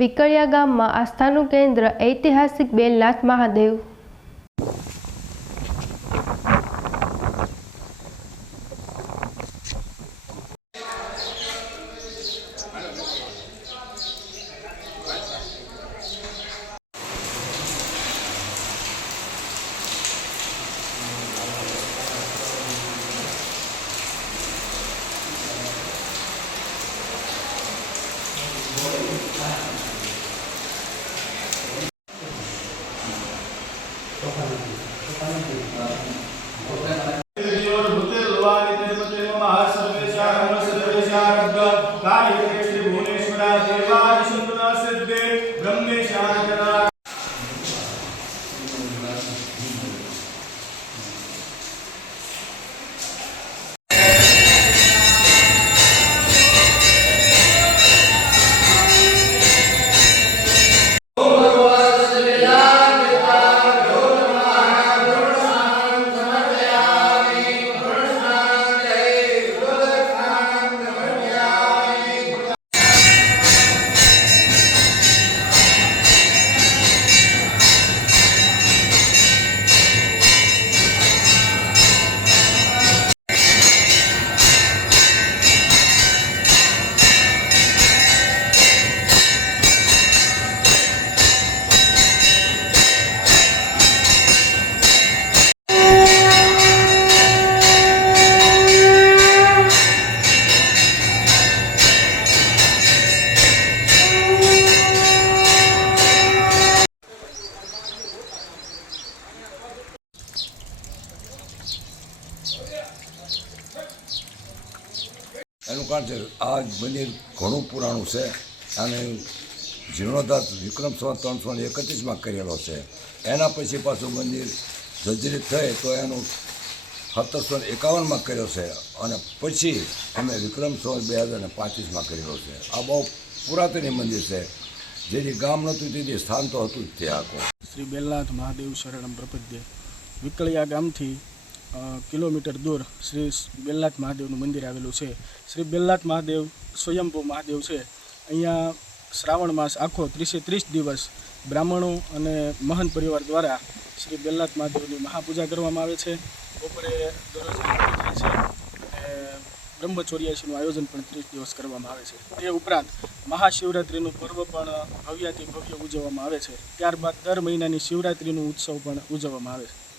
વિકળિયા ગામમાં આસ્થાનું કેન્દ્ર ઐતિહાસિક બેલનાથ મહાદેવ। એનું કારણ છે આ મંદિર ઘણું પુરાણું છે અને જીર્ણોદ્ધાર વિક્રમ સંવત 331માં કરેલો છે। એના પછી પાછું મંદિર જર્જરિત થઈ તો એનું 1751માં કર્યો છે અને પછી અમે વિક્રમ સંવત 2025માં કરેલો છે। આ બહુ પુરાતન મંદિર છે, જેથી ગામ નહોતું તેથી સ્થાન તો હતું જ તે આખું। શ્રી બેલનાથ મહાદેવ શરણમ પ્રપદ્ય વિકળિયા ગામથી કિલોમીટર દૂર શ્રી બેલનાથ મહાદેવનું મંદિર આવેલું છે। શ્રી બેલનાથ મહાદેવ સ્વયંભૂ મહાદેવ છે। અહીંયા શ્રાવણ માસ આખો 30 દિવસ બ્રાહ્મણો અને મહંત પરિવાર દ્વારા શ્રી બેલનાથ મહાદેવની મહાપૂજા કરવામાં આવે છે। બપોરે દરરોજ આરતી થાય છે અને બ્રહ્મચોર્યાસીનું આયોજન પણ 30 દિવસ કરવામાં આવે છે। તે ઉપરાંત મહાશિવરાત્રિનું પર્વ પણ ભવ્યાતિ ભવ્ય ઉજવવામાં આવે છે। ત્યારબાદ દર મહિનાની શિવરાત્રિનું ઉત્સવ પણ ઉજવવામાં આવે છે।